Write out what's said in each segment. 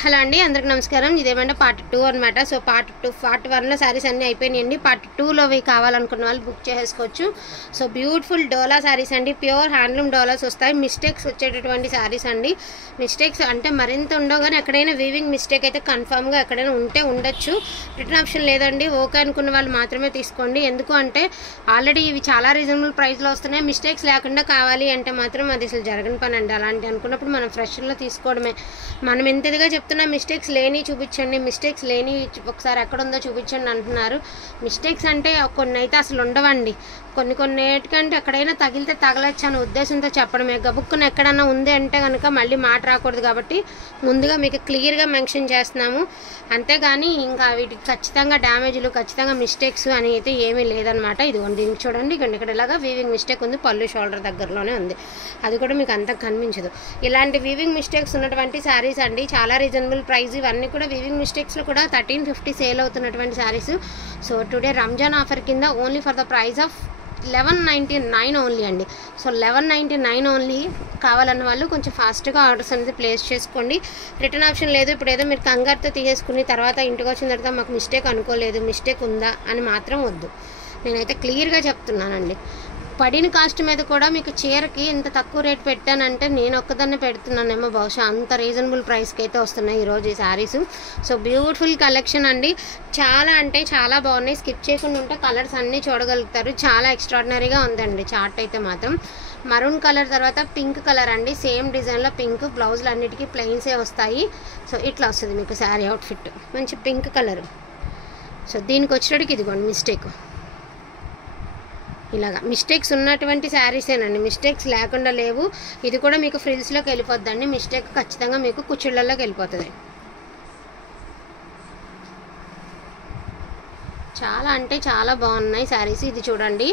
Hello అండి, అందరికి నమస్కారం. ఇదేమంటే పార్ట్ 2 అనమాట. సో పార్ట్ 1లో శారీస్ అన్నీ అయిపోయినాయండి. పార్ట్ 2లోవి కావాలనుకున్న వాళ్ళు బుక్ చేసుకోవచ్చు. సో బ్యూటిఫుల్ డోలా శారీస్ అండి, ప్యూర్ హ్యాండ్లూమ్ డోలాస్ వస్తాయి. మిస్టేక్స్ వచ్చేటటువంటి శారీస్ అండి. మిస్టేక్స్ అంటే మరింత ఉండవు, కానీ ఎక్కడైనా వీవింగ్ మిస్టేక్ అయితే కన్ఫామ్గా ఎక్కడైనా ఉంటే ఉండొచ్చు. రిటర్న్ ఆప్షన్ లేదండి. ఓకే అనుకున్న వాళ్ళు మాత్రమే తీసుకోండి. ఎందుకు అంటే ఆల్రెడీ ఇవి చాలా రీజనబుల్ ప్రైస్లో వస్తున్నాయి. మిస్టేక్స్ లేకుండా కావాలి అంటే మాత్రం అది అసలు జరగని పని అండి. అలాంటి అనుకున్నప్పుడు మనం ఫ్రెష్లో తీసుకోవడమే. మనం ఎంతదిగా చెప్తున్నా మిస్టేక్స్ లేని చూపించండి, మిస్టేక్స్ లేని ఒకసారి ఎక్కడ ఉందో చూపించండి అంటున్నారు. మిస్టేక్స్ అంటే కొన్ని అయితే అసలు ఉండవండి. కొన్ని ఏటికంటే ఎక్కడైనా తగిలితే తగలచ్చు అనే ఉద్దేశంతో చెప్పడమే. గబుక్కున ఎక్కడన్నా ఉంది అంటే కనుక మళ్ళీ మాట రాకూడదు కాబట్టి ముందుగా మీకు క్లియర్గా మెన్షన్ చేస్తున్నాము. అంతేగాని ఇంకా వీటికి ఖచ్చితంగా డ్యామేజ్లు, ఖచ్చితంగా మిస్టేక్స్ అని అయితే ఏమీ లేదనమాట. ఇదిగోండి, దీనికి చూడండి, ఇక్కడ ఇలాగా వీవింగ్ మిస్టేక్ ఉంది, పళ్ళు షోల్డర్ దగ్గరలోనే ఉంది. అది కూడా మీకు అంతా కనిపించదు. ఇలాంటి వీవింగ్ మిస్టేక్స్ ఉన్నటువంటి శారీస్ అండి, చాలా రీజనబుల్ ప్రైస్. ఇవన్నీ కూడా వీవింగ్ మిస్టేక్స్లో కూడా 1350 సేల్ అవుతున్నటువంటి saris. So today Ramzan offer కింద only for the price of 1199 only అండి. So 1199 only. కావాలన్న వాళ్ళు కొంచెం ఫాస్ట్గా ఆర్డర్స్ అనేది ప్లేస్ చేసుకోండి. రిటర్న్ ఆప్షన్ లేదు. ఇప్పుడు ఏదో మీరు కంగారుతో తీసేసుకుని తర్వాత ఇంటికి వచ్చిన తర్వాత మాకు మిస్టేక్ అనుకోలేదు, మిస్టేక్ ఉందా అని మాత్రం వద్దు. నేనైతే క్లియర్గా చెప్తున్నానండి. పడిన కాస్ట్ మీద కూడా మీకు చీరకి ఇంత తక్కువ రేట్ పెట్టానంటే నేను ఒక్కదాన్నే పెడుతున్నానేమో, బహుశా అంత రీజనబుల్ ప్రైస్కి అయితే వస్తున్నాయి ఈరోజు ఈ శారీస్. సో బ్యూటిఫుల్ కలెక్షన్ అండి, చాలా అంటే చాలా బాగున్నాయి. స్కిప్ చేయకుండా ఉంటే కలర్స్ అన్నీ చూడగలుగుతారు. చాలా ఎక్స్ట్రాడినరీగా ఉందండి చార్ట్ అయితే మాత్రం. మరూన్ కలర్ తర్వాత పింక్ కలర్ అండి, సేమ్ డిజైన్లో పింక్. బ్లౌజులు అన్నిటికీ ప్లెయిన్సే వస్తాయి. సో ఇట్లా వస్తుంది మీకు శారీ అవుట్ఫిట్, మంచి పింక్ కలర్. సో దీనికి వచ్చేటికి ఇదిగోండి మిస్టేక్. ఇలాగా మిస్టేక్స్ ఉన్నటువంటి శారీసేనండి, మిస్టేక్స్ లేకుండా లేవు. ఇది కూడా మీకు ఫ్రిల్స్లోకి వెళ్ళిపోద్దండి. మిస్టేక్ ఖచ్చితంగా మీకు కుచ్చుళ్ళలోకి వెళ్ళిపోతుంది. చాలా అంటే చాలా బాగున్నాయి శారీస్. ఇది చూడండి,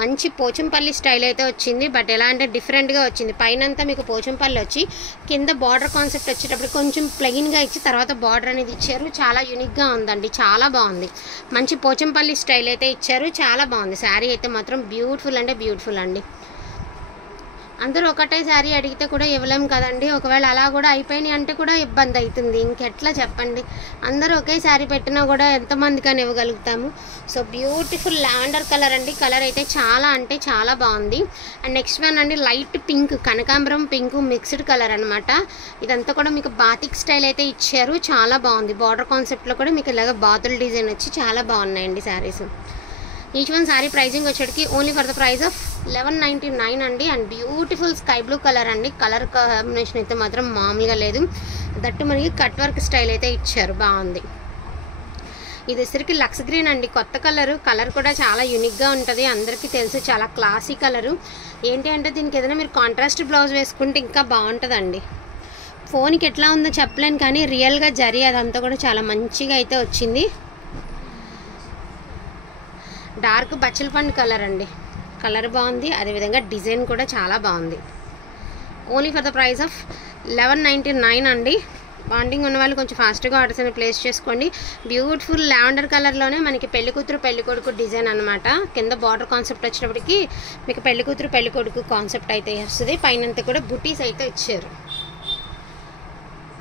మంచి పోచంపల్లి స్టైల్ అయితే వచ్చింది. బట్ ఎలా అంటే డిఫరెంట్గా వచ్చింది. పైనంతా మీకు పోచంపల్లి వచ్చి కింద బార్డర్ కాన్సెప్ట్ వచ్చేటప్పుడు కొంచెం ప్లెయిన్గా ఇచ్చి తర్వాత బార్డర్ అనేది ఇచ్చారు. చాలా యూనిక్గా ఉందండి, చాలా బాగుంది. మంచి పోచంపల్లి స్టైల్ అయితే ఇచ్చారు, చాలా బాగుంది. శారీ అయితే మాత్రం బ్యూటిఫుల్ అంటే బ్యూటిఫుల్ అండి. అందరూ ఒకటే శారీ అడిగితే కూడా ఇవ్వలేము కదండి. ఒకవేళ అలా కూడా అయిపోయినాయి అంటే కూడా ఇబ్బంది అవుతుంది. ఇంకెట్లా చెప్పండి, అందరూ ఒకే శారీ పెట్టినా కూడా ఎంతమందికని ఇవ్వగలుగుతాము. సో బ్యూటిఫుల్ లావెండర్ కలర్ అండి. కలర్ అయితే చాలా అంటే చాలా బాగుంది. అండ్ నెక్స్ట్ వన్ అండి, లైట్ పింక్, కనకాంబరం పింక్ మిక్స్డ్ కలర్ అనమాట. ఇదంతా కూడా మీకు బాతిక్ స్టైల్ అయితే ఇచ్చారు, చాలా బాగుంది. బార్డర్ కాన్సెప్ట్లో కూడా మీకు ఇలాగ బాతుల డిజైన్ వచ్చి చాలా బాగున్నాయండి saris. Each one sari pricing వచ్చేటికి only for the price of 1199 అండి. And beautiful sky blue colour అండి. కలర్ కాంబినేషన్ అయితే మాత్రం మామూలుగా లేదు. దట్టు మనకి కట్ వర్క్ స్టైల్ అయితే ఇచ్చారు, బాగుంది. ఇది వచ్చరికి లక్స్ గ్రీన్ అండి, కొత్త కలరు. కలర్ కూడా చాలా యూనిక్గా ఉంటుంది, అందరికీ తెలుసు, చాలా క్లాసీ కలరు. ఏంటి అంటే దీనికి ఏదైనా మీరు కాంట్రాస్ట్ బ్లౌజ్ వేసుకుంటే ఇంకా బాగుంటుందండి. ఫోన్కి ఎట్లా ఉందో చెప్పలేను, కానీ రియల్గా జరీ అదంతా కూడా చాలా మంచిగా అయితే వచ్చింది. డార్క్ బచ్చల పండు కలర్ అండి, కలర్ బాగుంది. అదేవిధంగా డిజైన్ కూడా చాలా బాగుంది. Only for the price of 1199 అండి. బాండింగ్ ఉన్న వాళ్ళు కొంచెం ఫాస్ట్గా ఆర్డర్స్ అని ప్లేస్ చేసుకోండి. బ్యూటిఫుల్ లావెండర్ కలర్లోనే మనకి పెళ్లికూతురు పెళ్లికొడుకు డిజైన్ అనమాట. కింద బార్డర్ కాన్సెప్ట్ వచ్చేటప్పటికి మీకు పెళ్లికూతురు పెళ్లికొడుకు కాన్సెప్ట్ అయితే వస్తుంది. పైనంతా కూడా బుటీస్ అయితే ఇచ్చారు.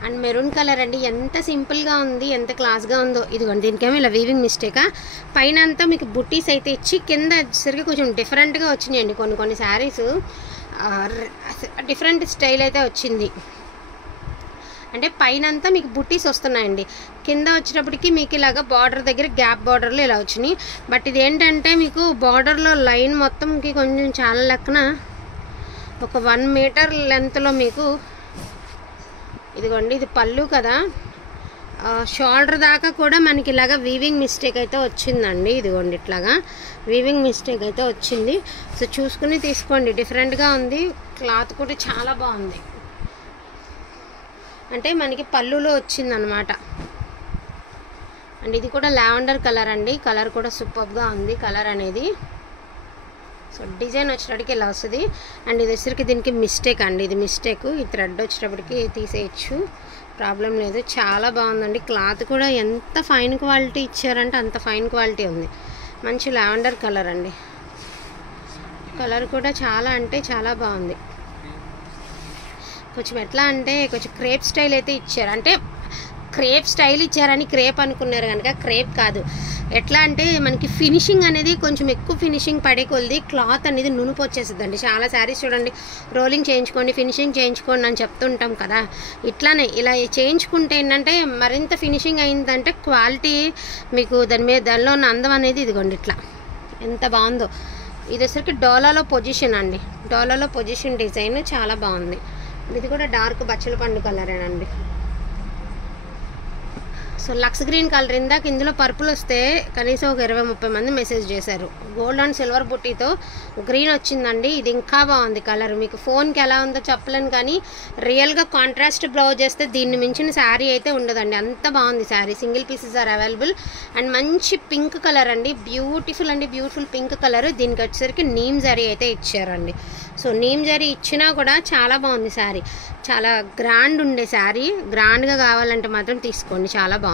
అండ్ మెరూన్ కలర్ అండి, ఎంత సింపుల్గా ఉంది, ఎంత క్లాస్గా ఉందో. ఇదిగోండి, దీనికేమో ఇలా వీవింగ్ మిస్టేకా. పైన అంతా మీకు బుట్టీస్ అయితే ఇచ్చి కింద సరిగ్గా కొంచెం డిఫరెంట్గా వచ్చినాయండి. కొన్ని శారీస్ డిఫరెంట్ స్టైల్ అయితే వచ్చింది. అంటే పైన అంతా మీకు బుట్టీస్ వస్తున్నాయండి, కింద వచ్చేటప్పటికి మీకు ఇలాగ బార్డర్ దగ్గర గ్యాప్ బార్డర్లో ఇలా వచ్చినాయి. బట్ ఇది ఏంటంటే మీకు బార్డర్లో లైన్ మొత్తంకి కొంచెం చాలా లెక్కన ఒక 1 మీటర్ లెంత్లో మీకు ఇదిగోండి, ఇది పళ్ళు కదా, షోల్డర్ దాకా కూడా మనకి ఇలాగా వీవింగ్ మిస్టేక్ అయితే వచ్చిందండి. ఇదిగోండి, ఇట్లాగా వీవింగ్ మిస్టేక్ అయితే వచ్చింది. సో చూసుకుని తీసుకోండి, డిఫరెంట్గా ఉంది. క్లాత్ కూడా చాలా బాగుంది, అంటే మనకి పళ్ళులో వచ్చిందనమాట. అండ్ ఇది కూడా లావెండర్ కలర్ అండి, కలర్ కూడా సూపర్గా ఉంది కలర్ అనేది. సో డిజైన్ వచ్చేటప్పటికి ఇలా వస్తుంది. అండ్ ఇది వచ్చేసరికి దీనికి మిస్టేక్ అండి, ఇది మిస్టేక్. ఈ థ్రెడ్ వచ్చేటప్పటికి తీసేయచ్చు, ప్రాబ్లం లేదు. చాలా బాగుందండి. క్లాత్ కూడా ఎంత ఫైన్ క్వాలిటీ ఇచ్చారంటే అంత ఫైన్ క్వాలిటీ ఉంది. మంచి లావెండర్ కలర్ అండి, కలర్ కూడా చాలా అంటే చాలా బాగుంది. కొంచెం ఎట్లా అంటే కొంచెం క్రేప్ స్టైల్ అయితే ఇచ్చారు. అంటే క్రేప్ స్టైల్ ఇచ్చారని క్రేప్ అనుకున్నారు కనుక క్రేప్ కాదు. ఎట్లా అంటే మనకి ఫినిషింగ్ అనేది కొంచెం ఎక్కువ ఫినిషింగ్ పడే కొద్ది క్లాత్ అనేది నునుపు వచ్చేస్తుందండి. చాలా శారీస్ చూడండి, రోలింగ్ చేయించుకోండి, ఫినిషింగ్ చేయించుకోండి అని చెప్తుంటాం కదా, ఇట్లానే ఇలా చేయించుకుంటే ఏంటంటే మరింత ఫినిషింగ్ అయిందంటే క్వాలిటీ మీకు దానిలో ఉన్న అందం అనేది ఇదిగోండి ఇట్లా ఎంత బాగుందో. ఇది వచ్చరికి డోలాలో పొజిషన్ అండి, డోలాలో పొజిషన్ డిజైన్ చాలా బాగుంది. ఇది కూడా డార్క్ బచ్చల పండు కలరేనండి. So looks green colour. ఇందాక ఇందులో పర్పుల్ వస్తే కనీసం ఒక 20-30 మంది మెసేజ్ చేశారు. గోల్డ్ అండ్ సిల్వర్ బుట్టీతో గ్రీన్ వచ్చిందండి. ఇది ఇంకా బాగుంది కలర్. మీకు ఫోన్కి ఎలా ఉందో చెప్పలేను, కానీ రియల్గా కాంట్రాస్ట్ బ్లౌజ్ చేస్తే దీన్ని మించిన శారీ అయితే ఉండదండి. అంత బాగుంది sari. Single pieces are available. And మంచి పింక్ కలర్ అండి, బ్యూటిఫుల్ అండి, బ్యూటిఫుల్ పింక్ కలర్. దీనికి వచ్చేసరికి నీమ్ జరీ అయితే ఇచ్చారండి. సో నీమ్ జరీ ఇచ్చినా కూడా చాలా బాగుంది శారీ. చాలా గ్రాండ్ ఉండే శారీ. గ్రాండ్గా కావాలంటే మాత్రం తీసుకోండి, చాలా బాగుంది.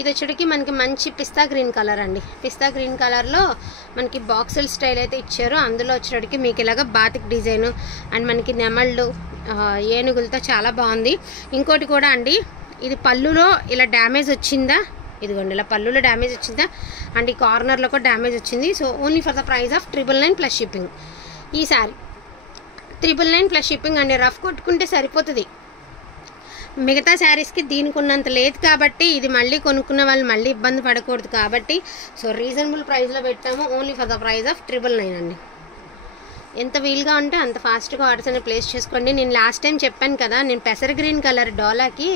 ఇది వచ్చేటికి మనకి మంచి పిస్తా గ్రీన్ కలర్ అండి. పిస్తా గ్రీన్ కలర్లో మనకి బాక్సెల్ స్టైల్ అయితే ఇచ్చారు. అందులో వచ్చేటికి మీకు ఇలాగ బాతిక్ డిజైన్ అండ్ మనకి నెమళ్ళు ఏనుగులతో చాలా బాగుంది. ఇంకోటి కూడా అండి, ఇది పళ్ళులో ఇలా డ్యామేజ్ వచ్చిందా, ఇదిగోండి ఇలా పళ్ళులో డ్యామేజ్ వచ్చిందా అండ్ ఈ కార్నర్లో కూడా డ్యామేజ్ వచ్చింది. So only for the price of 999 plus shipping. ఈ శారీ 999 ప్లస్ షిప్పింగ్ అండి. రఫ్ కొట్టుకుంటే సరిపోతుంది. మిగతా శారీస్కి దీనికి ఉన్నంత లేదు కాబట్టి ఇది మళ్ళీ కొనుక్కున్న వాళ్ళు మళ్ళీ ఇబ్బంది పడకూడదు కాబట్టి సో రీజనబుల్ ప్రైస్లో పెట్టాము. Only for the price of 999 అండి. ఎంత వీలుగా ఉంటే అంత ఫాస్ట్గా ఆర్డర్స్ అనేది ప్లేస్ చేసుకోండి. నేను లాస్ట్ టైం చెప్పాను కదా, నేను పెసర గ్రీన్ కలర్ డోలాకి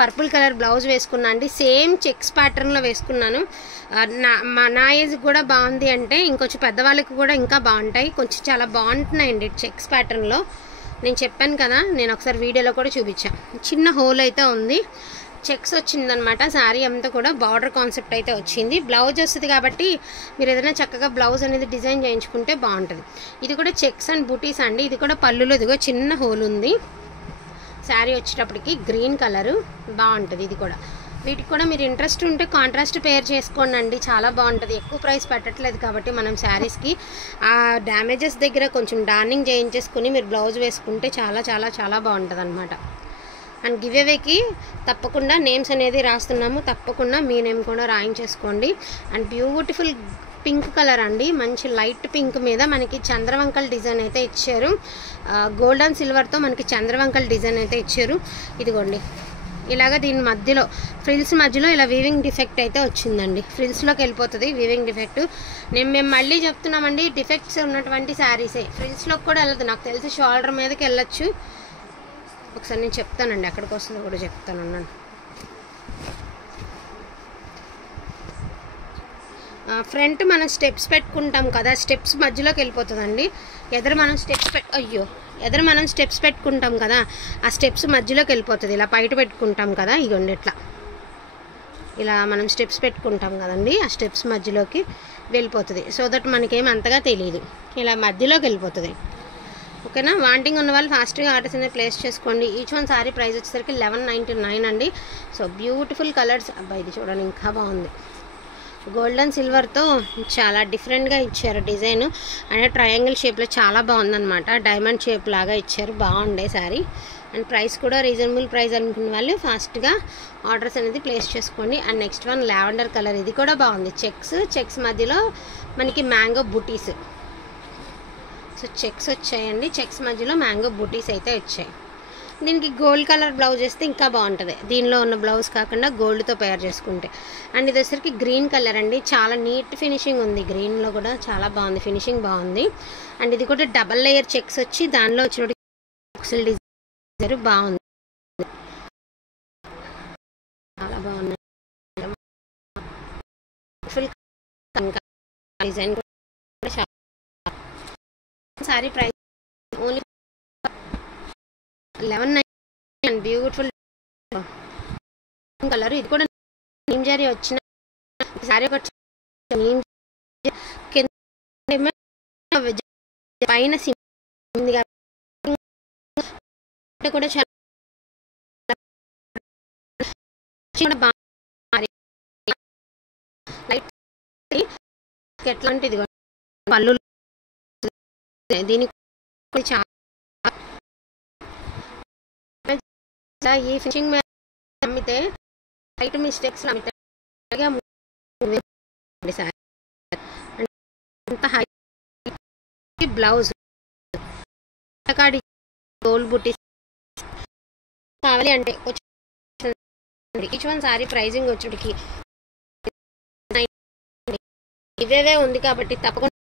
పర్పుల్ కలర్ బ్లౌజ్ వేసుకున్నా అండి. సేమ్ చెక్స్ ప్యాటర్న్లో వేసుకున్నాను. నా ఏజ్ కూడా బాగుంది అంటే ఇంకొంచెం పెద్దవాళ్ళకి కూడా ఇంకా బాగుంటాయి. కొంచెం చాలా బాగుంటున్నాయండి చెక్స్ ప్యాటర్న్లో. నేను చెప్పాను కదా, నేను ఒకసారి వీడియోలో కూడా చూపించాను. చిన్న హోల్ అయితే ఉంది, చెక్స్ వచ్చిందనమాట. శారీ అంతా కూడా బార్డర్ కాన్సెప్ట్ అయితే వచ్చింది. బ్లౌజ్ వస్తుంది కాబట్టి మీరు ఏదైనా చక్కగా బ్లౌజ్ అనేది డిజైన్ చేయించుకుంటే బాగుంటుంది. ఇది కూడా చెక్స్ అండ్ బూటీస్ అండి. ఇది కూడా పళ్ళులో ఇదిగో చిన్న హోల్ ఉంది. శారీ వచ్చేటప్పటికి గ్రీన్ కలరు బాగుంటుంది. ఇది కూడా వీటికి కూడా మీరు ఇంట్రెస్ట్ ఉంటే కాంట్రాస్ట్ పేర్ చేసుకోండి అండి, చాలా బాగుంటుంది. ఎక్కువ ప్రైస్ పెట్టట్లేదు కాబట్టి మనం శారీస్కి ఆ డ్యామేజెస్ దగ్గర కొంచెం డార్నింగ్ చేయించేసుకుని మీరు బ్లౌజ్ వేసుకుంటే చాలా చాలా చాలా బాగుంటుంది అనమాట. అండ్ గివ్ అవేకి తప్పకుండా నేమ్స్ అనేది రాస్తున్నాము, తప్పకుండా మీ నేమ్ కూడా రాయించేసుకోండి. అండ్ బ్యూటిఫుల్ పింక్ కలర్ అండి, మంచి లైట్ పింక్ మీద మనకి చంద్రవంకల్ డిజైన్ అయితే ఇచ్చారు. గోల్డ్ అండ్ సిల్వర్తో మనకి చంద్రవంకల్ డిజైన్ అయితే ఇచ్చారు. ఇదిగోండి ఇలాగ దీని మధ్యలో ఫ్రిల్స్ మధ్యలో ఇలా వీవింగ్ డిఫెక్ట్ అయితే వచ్చిందండి. ఫ్రిల్స్లోకి వెళ్ళిపోతుంది వీవింగ్ డిఫెక్ట్. మేము మళ్ళీ చెప్తున్నామండి, డిఫెక్ట్స్ ఉన్నటువంటి శారీసే ఫ్రిల్స్లోకి కూడా వెళ్ళదు. నాకు తెలిసి షోల్డర్ మీదకి వెళ్ళొచ్చు. ఒకసారి నేను చెప్తానండి, ఎక్కడికి వస్తుందో కూడా చెప్తాను. ఫ్రంట్ మనం స్టెప్స్ పెట్టుకుంటాం కదా, స్టెప్స్ మధ్యలోకి వెళ్ళిపోతుందండి. ఎదురు మనం స్టెప్స్ పెట్టుకుంటాం కదా, ఆ స్టెప్స్ మధ్యలోకి వెళ్ళిపోతుంది. ఇలా బయట పెట్టుకుంటాం కదా, ఇగోండి ఇలా మనం స్టెప్స్ పెట్టుకుంటాం కదండి, ఆ స్టెప్స్ మధ్యలోకి వెళ్ళిపోతుంది. సో దట్ మనకేం అంతగా తెలియదు, ఇలా మధ్యలోకి వెళ్ళిపోతుంది. ఓకేనా. వాంటింగ్ ఉన్న వాళ్ళు ఫాస్ట్గా ఆర్డర్స్ అనేది ప్లేస్ చేసుకోండి. ఈచ్ వన్ సారీ ప్రైస్ వచ్చేసరికి 1199 అండి. So beautiful colours. అబ్బాయి ఇది చూడండి ఇంకా బాగుంది. గోల్డెన్ సిల్వర్తో చాలా డిఫరెంట్గా ఇచ్చారు డిజైన్. అంటే ట్రయాంగిల్ షేప్లో చాలా బాగుందన్నమాట. డైమండ్ షేప్ లాగా ఇచ్చారు, బాగుండే శారీ. అండ్ ప్రైస్ కూడా రీజనబుల్ ప్రైస్ అనుకున్న వాళ్ళు ఫాస్ట్గా ఆర్డర్స్ అనేది ప్లేస్ చేసుకోండి. And next one lavender colour. ఇది కూడా బాగుంది. చెక్స్ మధ్యలో మనకి మ్యాంగో బూటీస్. సో చెక్స్ వచ్చాయండి, చెక్స్ మధ్యలో మ్యాంగో బూటీస్ అయితే వచ్చాయి. దీనికి గోల్డ్ కలర్ బ్లౌజ్ వేస్తే ఇంకా బాగుంటుంది, దీనిలో ఉన్న బ్లౌజ్ కాకుండా గోల్డ్తో పేర్ చేసుకుంటే. అండ్ ఇది వచ్చరికి గ్రీన్ కలర్ అండి, చాలా నీట్ ఫినిషింగ్ ఉంది. గ్రీన్లో కూడా చాలా బాగుంది, ఫినిషింగ్ బాగుంది. అండ్ ఇది కూడా డబల్ లేయర్ చెక్స్ వచ్చి దానిలో వచ్చిన బాక్సెల్ డిజైన్ బాగుంది, చాలా బాగుంది. డిజైన్ కూడా sorry price only 1199. Beautiful colour. ఇది కూడా నీమ్ జరీ వచ్చిన సారీ పైన కూడా చాలా ఎట్లాంటిది పళ్ళు దీనికి చాలా ఈ ఫినిషింగ్ అమ్మితే హైట్ మిస్టేక్స్ అంత హైట్ బ్లౌజ్ గోల్డ్ బుట్టి కావాలి అంటే ఈచ్ వన్ సారీ ప్రైజింగ్ వచ్చేటికి ఇవే ఉంది కాబట్టి తప్పకుండా